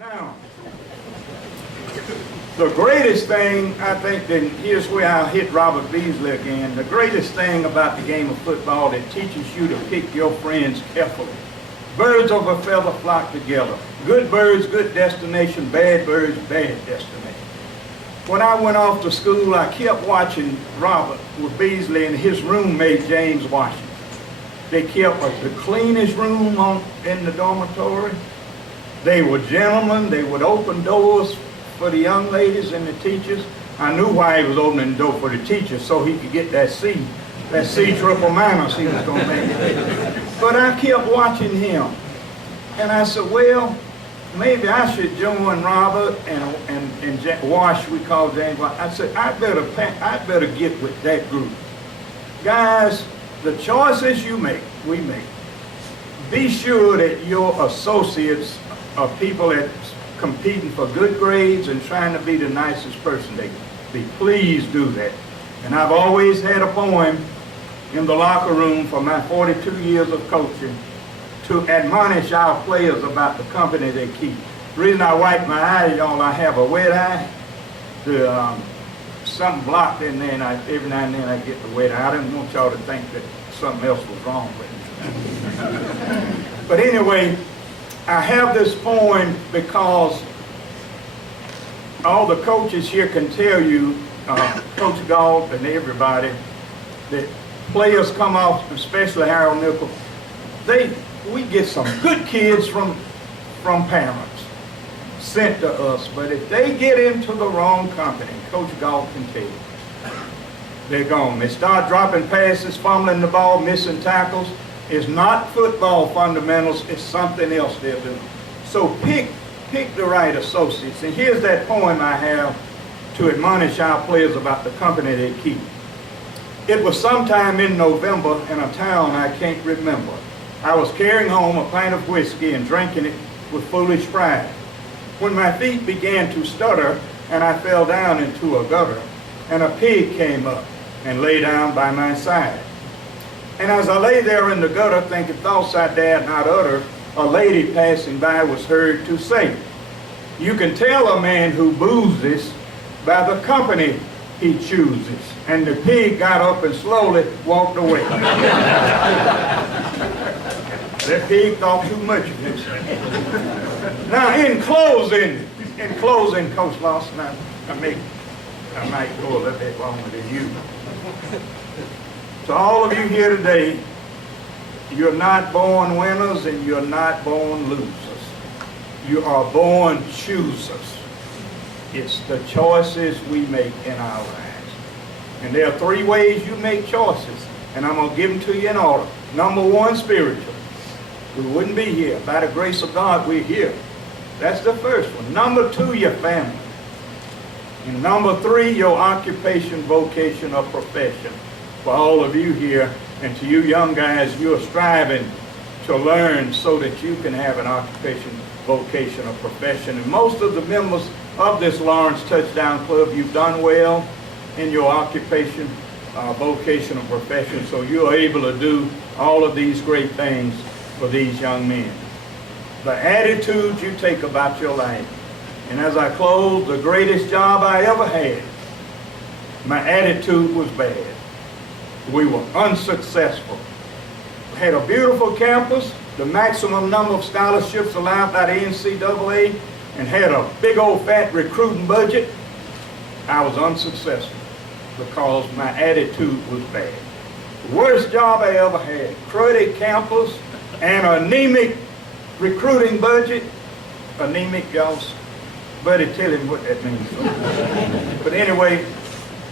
Now, the greatest thing, I think, that here's where I'll hit Robert Beasley again. The greatest thing about the game of football, it teaches you to pick your friends carefully. Birds of a feather flock together. Good birds, good destination. Bad birds, bad destination. When I went off to school, I kept watching Robert with Beasley and his roommate, James Washington. They kept the cleanest room in the dormitory. They were gentlemen. They would open doors for the young ladies and the teachers. I knew why he was opening the door for the teachers, so he could get that C triple minus he was going to make. But I kept watching him, and I said, well, maybe I should join Robert and Wash, we call James Wash. I said, I better get with that group. Guys, the choices you make, we make. Be sure that your associates are people that's competing for good grades and trying to be the nicest person they can be. Please do that. And I've always had a poem in the locker room for my 42 years of coaching to admonish our players about the company they keep. The reason I wipe my eye, y'all, I have a wet eye. Something blocked in there, and every now and then I get the wet eye. I didn't want y'all to think that something else was wrong with me. But anyway, I have this poem because all the coaches here can tell you, Coach Galt and everybody, that players come off, especially Harold Nichols, we get some good kids from parents sent to us, but if they get into the wrong company, Coach Galt can tell you, they're gone. They start dropping passes, fumbling the ball, missing tackles. It's not football fundamentals, it's something else they're doing. So pick the right associates. And here's that poem I have to admonish our players about the company they keep. It was sometime in November in a town I can't remember. I was carrying home a pint of whiskey and drinking it with foolish pride, when my feet began to stutter and I fell down into a gutter, and a pig came up and lay down by my side. And as I lay there in the gutter thinking thoughts I dared not utter, a lady passing by was heard to say, you can tell a man who boozes by the company he chooses. And the pig got up and slowly walked away. That pig thought too much of himself. Now, in closing, Coach Lawson, I might go a little bit longer than you. To all of you here today, you're not born winners and you're not born losers. You are born choosers. It's the choices we make in our lives. And there are three ways you make choices, and I'm going to give them to you in order. Number one, spiritual. We wouldn't be here. By the grace of God, we're here. That's the first one. Number two, your family. And number three, your occupation, vocation, or profession. For all of you here, and to you young guys, you're striving to learn so that you can have an occupation, vocation, or profession. And most of the members of this Lawrence Touchdown Club, you've done well in your occupation, vocation, or profession, so you're able to do all of these great things for these young men. The attitude you take about your life. And as I close, the greatest job I ever had, my attitude was bad. We were unsuccessful. We had a beautiful campus, the maximum number of scholarships allowed by the NCAA, and had a big old fat recruiting budget. I was unsuccessful because my attitude was bad. The worst job I ever had, cruddy campus and anemic recruiting budget. Anemic, y'all, buddy, tell him what that means. But anyway,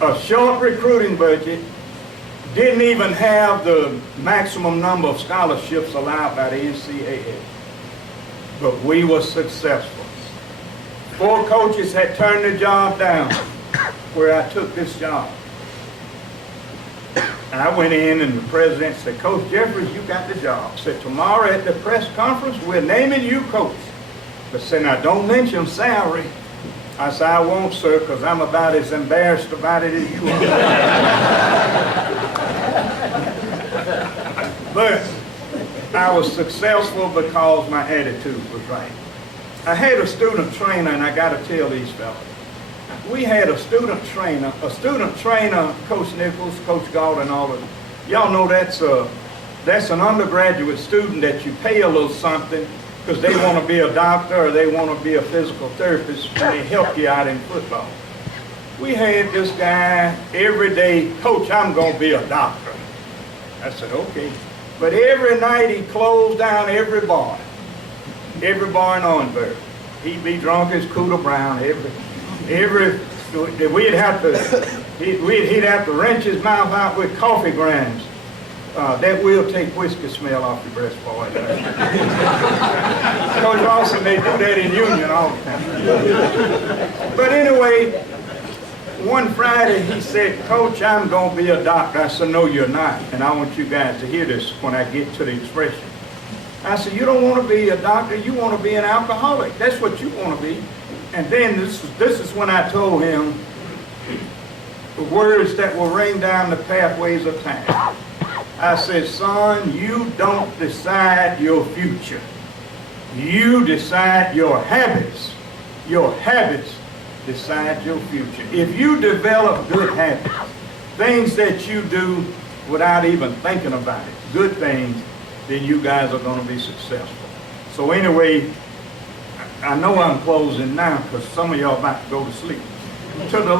a short recruiting budget, didn't even have the maximum number of scholarships allowed by the NCAA. But we were successful. 4 coaches had turned the job down where I took this job. And I went in and the president said, Coach Jeffries, you got the job. I said, tomorrow at the press conference, we're naming you coach. But said, now don't mention salary. I said, I won't, sir, because I'm about as embarrassed about it as you are. But I was successful because my attitude was right. I had a student trainer, and I got to tell these fellas. We had a student trainer, Coach Nichols, Coach Galt, and all of them. Y'all know that's an undergraduate student that you pay a little something because they want to be a doctor or they want to be a physical therapist and they help you out in football. We had this guy every day, Coach, I'm going to be a doctor. I said, okay. But every night he closed down every bar in Orangeburg. He'd be drunk as Cooter Brown. He'd have to wrench his mouth out with coffee grinds. That will take whiskey smell off your breast, boy. Coach Austin, they do that in Union all the time. But anyway, one Friday he said, Coach, I'm going to be a doctor. I said, no, you're not. And I want you guys to hear this when I get to the expression. I said, you don't want to be a doctor, you want to be an alcoholic. That's what you want to be. And then this is when I told him the words that will ring down the pathways of time. I said, son, you don't decide your future. You decide your habits. Your habits decide your future. If you develop good habits, things that you do without even thinking about it, good things, then you guys are going to be successful. So anyway, I know I'm closing now because some of y'all about to go to sleep. To the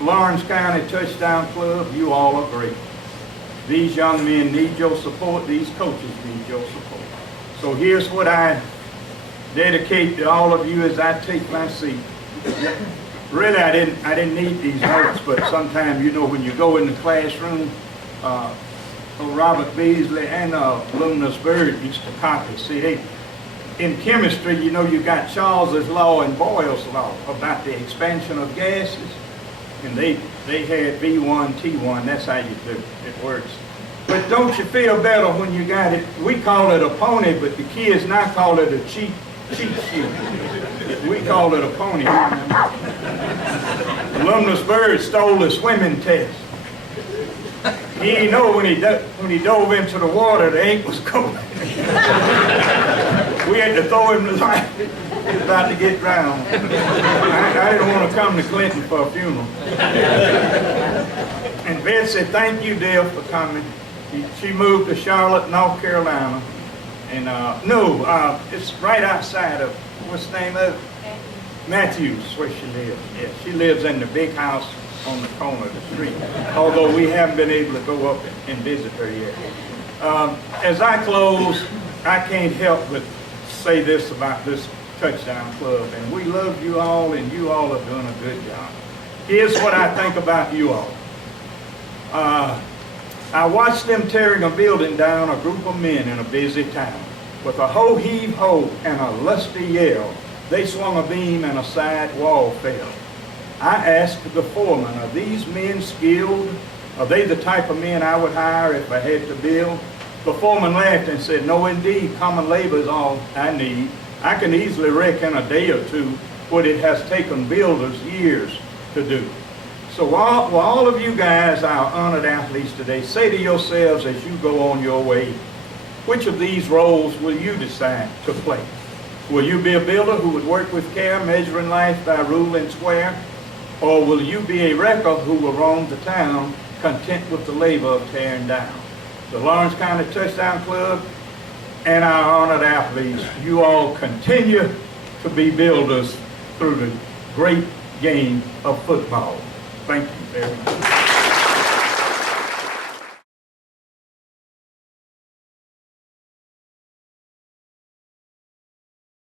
Lawrence County Touchdown Club, you all are great. These young men need your support. These coaches need your support. So here's what I dedicate to all of you as I take my seat. Really, I didn't need these notes, but sometimes, you know, when you go in the classroom, Robert Beasley and Luminous Bird used to copy. See, in chemistry, you know, you got Charles's law and Boyle's law about the expansion of gases, and they had V1, T1. That's how you do it. It works. But don't you feel better when you got it? We call it a pony, but the kids now call it a cheat sheet. We call it a pony. Luminous Bird stole the swimming test. He didn't know when he dove into the water, the ink was cold. We had to throw him the light. He was about to get drowned. I didn't want to come to Clinton for a funeral. And Betsy, thank you, Dale, for coming. She moved to Charlotte, North Carolina. And it's right outside of, what's the name of it? Matthews, where she lives. Yeah, she lives in the big house on the corner of the street, although we haven't been able to go up and visit her yet. As I close, I can't help but say this about this Touchdown Club, and we love you all, and you all are doing a good job. Here's what I think about you all. I watched them tearing a building down, a group of men in a busy town. With a ho-heave-ho and a lusty yell, they swung a beam and a side wall fell. I asked the foreman, are these men skilled? Are they the type of men I would hire if I had to build? The foreman laughed and said, no indeed, common labor is all I need. I can easily reckon a day or two what it has taken builders years to do. So all of you guys, our honored athletes today, say to yourselves as you go on your way, which of these roles will you decide to play? Will you be a builder who would work with care, measuring life by rule and square? Or will you be a wrecker who will roam the town, content with the labor of tearing down? The Lawrence County Touchdown Club and our honored athletes, you all continue to be builders through the great game of football. Thank you very much.